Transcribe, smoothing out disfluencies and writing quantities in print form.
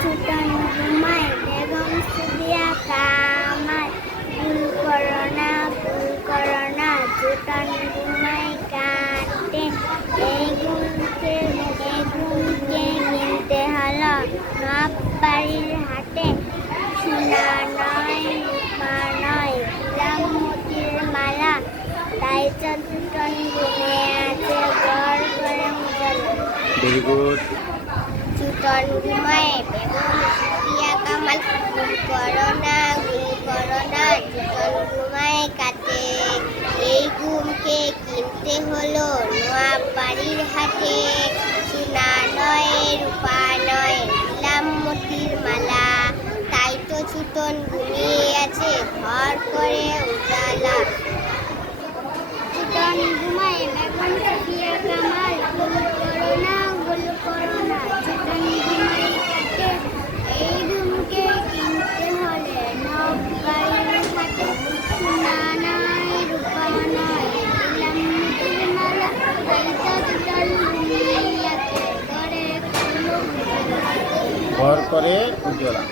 ছুটন ঘুমায় বেগম সুদিয়া কামাল। ভুল করো না ছুটন ঘুমায় কাটে। এই ঘুমকে কিনতে হলো নব বাড়ির হাটে। সোনা নয় রূপা নয় দিলাম মতির মালা। তাই তো ছুটন ঘুমিয়ে আছে ঘর করে উজালা। Very good. ছুটন ঘুমায় বেগম সুদিয়া কামাল। ভুল করো না ছুটন ঘুমায় কাটে। এই ঘুমকে কিনতে হলো নওয়াব বাড়ির হাটে। সোনা নয় রূপা নয় দিলাম মতির মালা। তাই তো ছুটন ঘুমিয়ে আছে ঘর করে উজালা। ছুটন ঘুমায় বেগম সুদিয়া কামাল। ভুল করো না ছুটন ঘুমায় কাটে। এই ঘুমকে কিনতে হলে নব বাড়ির হাটে। সোনা নয় রূপা নয় দিলাম মতির মালা। তাই তো ছুটন ঘুমিয়ে আছে ঘরে ঘর করে উজ্জ্বলা।